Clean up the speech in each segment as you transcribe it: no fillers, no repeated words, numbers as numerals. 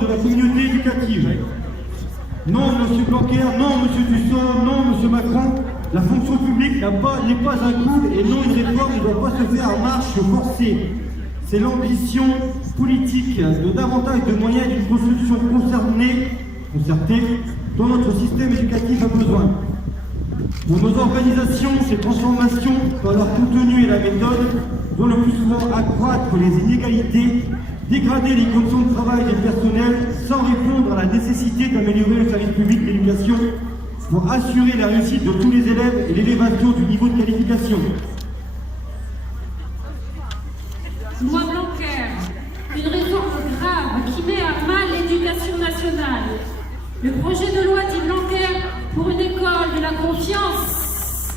de la communauté éducative. Non, M. Blanquer, non, M. Dussopt, non, M. Macron, la fonction publique n'est pas un coup et non, une réforme ne doit pas se faire en marche forcée. C'est l'ambition politique de davantage de moyens d'une construction concertée dont notre système éducatif a besoin. Pour nos organisations, ces transformations, par leur contenu et la méthode, vont le plus souvent accroître les inégalités, dégrader les conditions de travail des personnels, sans répondre à la nécessité d'améliorer le service public d'éducation pour assurer la réussite de tous les élèves et l'élévation du niveau de qualification. Loi Blanquer, une réforme grave qui met à mal l'éducation nationale. Le projet de loi dit Blanquer pour une école de la confiance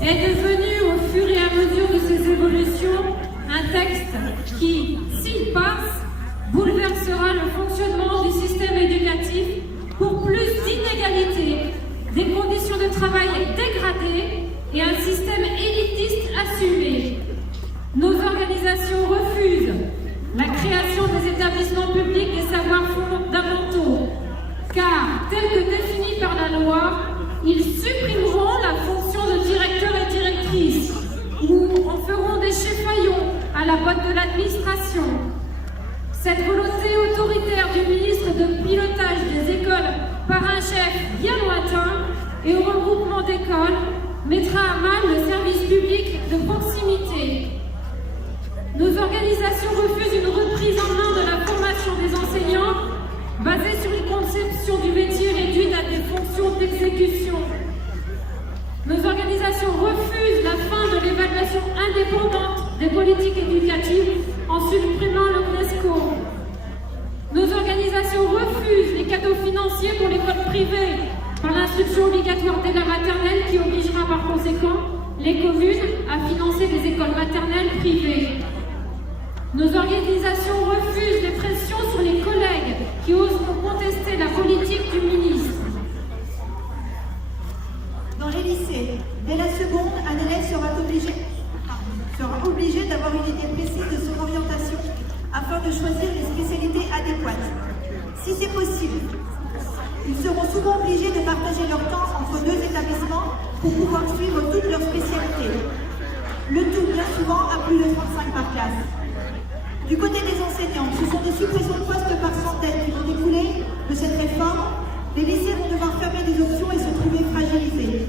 est devenu, au fur et à mesure de ses évolutions, un texte qui, s'il passe, bouleversera le fonctionnement du système éducatif pour plus d'inégalités, des conditions de travail dégradées et un système élitiste assumé. Nos organisations refusent la création des établissements publics des savoirs fondamentaux, car, tels que définis par la loi, ils supprimeront la fonction de directeur et directrice, ou en feront des cheffaillons à la botte de l'administration. Cette volonté autoritaire du ministre de pilotage des écoles par un chef bien lointain et au regroupement d'écoles mettra à mal le service public de proximité. Nos organisations refusent une reprise en main de la formation des enseignants basée sur une conception du métier réduite à des fonctions d'exécution. Nos organisations refusent la fin de l'évaluation indépendante des politiques éducatives en supprimant l'UNESCO. Nos organisations refusent les cadeaux financiers pour l'école privée par l'instruction obligatoire dès la maternelle qui obligera par conséquent les communes à financer des écoles maternelles privées. Nos organisations refusent les pressions sur les collègues qui osent contester la politique du ministre. Dans les lycées, dès la seconde, un élève sera obligé d'avoir une idée précise de son orientation afin de choisir les spécialités adéquates. Si c'est possible, ils seront souvent obligés de partager leur temps entre deux établissements pour pouvoir suivre toutes leurs spécialités. Le tout bien souvent à plus de 35 par classe. Du côté des enseignants, ce sont des suppressions de postes par centaines qui vont découler de cette réforme. Les lycées vont devoir fermer des options et se trouver fragilisés.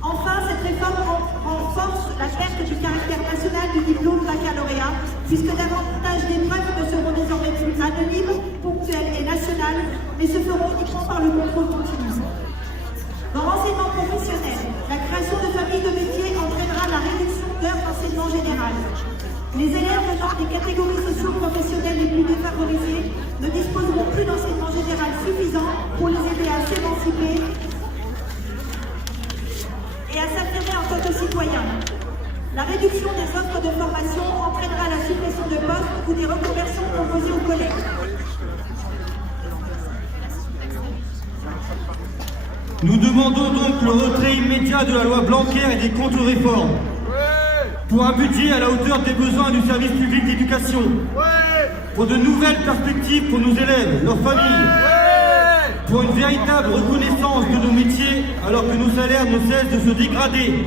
Enfin, cette réforme renforce la perte du caractère national du diplôme baccalauréat, puisque davantage d'épreuves ne seront désormais plus anonymes, ponctuelles et nationales, mais se feront uniquement par le contrôle continu. Dans l'enseignement professionnel, la création de familles de métiers entraînera la réduction d'heures d'enseignement général. Les élèves venant des catégories socio-professionnelles les plus défavorisées ne disposeront plus d'enseignement général suffisant pour les aider à s'émanciper et à s'affirmer en tant que citoyens. La réduction des offres de formation entraînera la suppression de postes ou des reconversions proposées aux collègues. Nous demandons donc le retrait immédiat de la loi Blanquer et des contre-réformes. Pour un budget à la hauteur des besoins du service public d'éducation. Pour de nouvelles perspectives pour nos élèves, leurs familles. Pour une véritable reconnaissance de nos métiers alors que nos salaires ne cessent de se dégrader.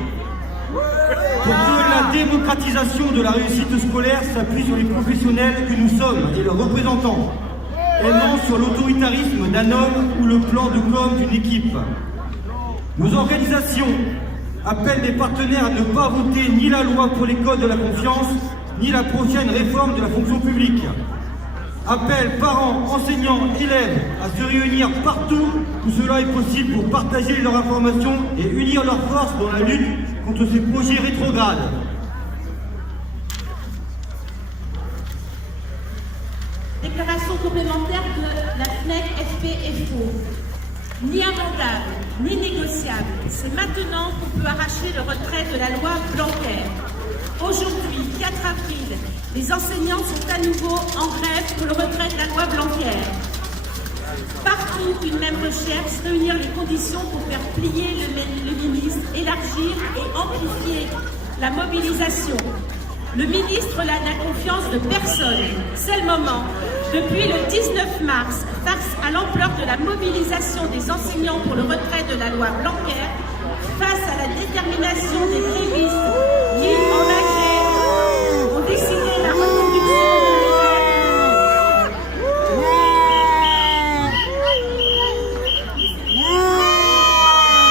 Pour que la démocratisation de la réussite scolaire s'appuie sur les professionnels que nous sommes et leurs représentants, et non sur l'autoritarisme d'un homme ou le plan de com' d'une équipe. Nos organisations appellent les partenaires à ne pas voter ni la loi pour l'école de la confiance, ni la prochaine réforme de la fonction publique. Appellent parents, enseignants, élèves à se réunir partout où cela est possible pour partager leurs informations et unir leurs forces dans la lutte contre ces projets rétrogrades. Déclaration complémentaire de la FNEC FP-FO. Ni amendable, ni négociable. C'est maintenant qu'on peut arracher le retrait de la loi Blanquer. Aujourd'hui, 4 avril, les enseignants sont à nouveau en grève pour le retrait de la loi Blanquer. Partout, une même recherche, réunir les conditions pour faire plier le ministre, élargir et amplifier la mobilisation. Le ministre n'a confiance de personne. C'est le moment Depuis le 19 mars, face à l'ampleur de la mobilisation des enseignants pour le retrait de la loi Blanquer, face à la détermination des grévistes qui, engagés, ont décidé la reconduction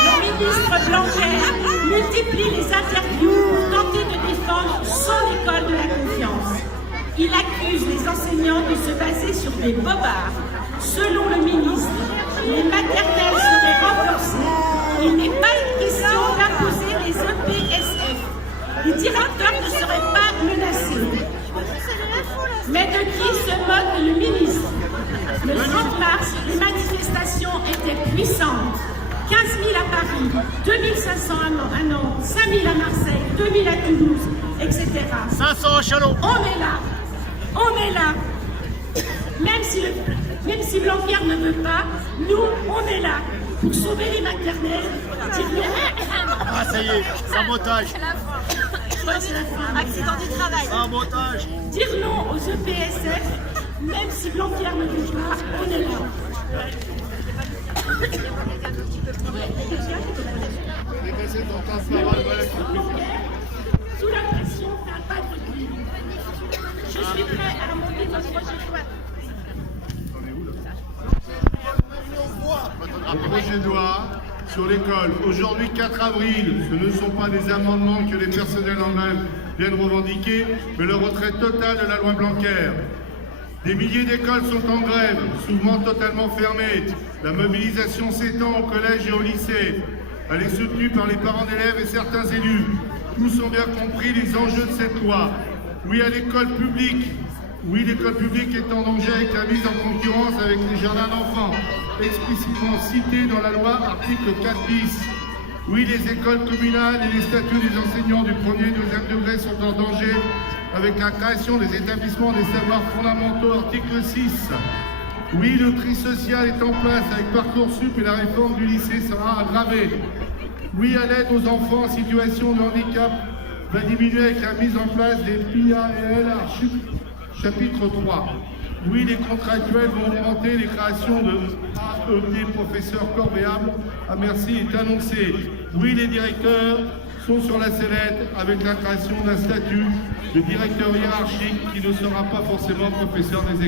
de le ministre Blanquer multiplie les interviews pour tenter de défendre son école de la confiance. Il accuse les enseignants de se baser sur des bobards. Selon le ministre, les maternelles seraient renforcées. Il n'est pas question d'imposer les EPSF. Les directeurs ne seraient pas menacés. Mais de qui se moque le ministre? Le 30 mars, les manifestations étaient puissantes. 15 000 à Paris, 2500 à Nantes, 5 000 à Marseille, 2 000 à Toulouse, etc. 500 à Chalon. On est là. Même si Blanquer ne veut pas, nous, on est là pour sauver les maternelles. Ah, ça y est, sabotage. Accident du travail. Sabotage. Dire non aux EPSF, même si Blanquer ne veut pas, on est là. Sous la pression d'un pas de recul. Je suis prêt à monter notre projet de loi. Le projet de loi sur l'école. Aujourd'hui, 4 avril, ce ne sont pas des amendements que les personnels en grève viennent revendiquer, mais le retrait total de la loi Blanquer. Des milliers d'écoles sont en grève, souvent totalement fermées. La mobilisation s'étend au collège et au lycée. Elle est soutenue par les parents d'élèves et certains élus. Tous ont bien compris les enjeux de cette loi. Oui à l'école publique. Oui, l'école publique est en danger avec la mise en concurrence avec les jardins d'enfants, explicitement cités dans la loi article 4 bis. Oui, les écoles communales et les statuts des enseignants du premier et deuxième degré sont en danger avec la création des établissements des savoirs fondamentaux, article 6. Oui, le tri social est en place avec Parcoursup et la réforme du lycée sera aggravée. Oui, à l'aide aux enfants en situation de handicap va diminuer avec la mise en place des PAEL chapitre 3. Oui, les contractuels vont augmenter, les créations de AED professeurs corvéables à merci est annoncée. Oui, les directeurs sont sur la sellette avec la création d'un statut de directeur hiérarchique qui ne sera pas forcément professeur des écoles.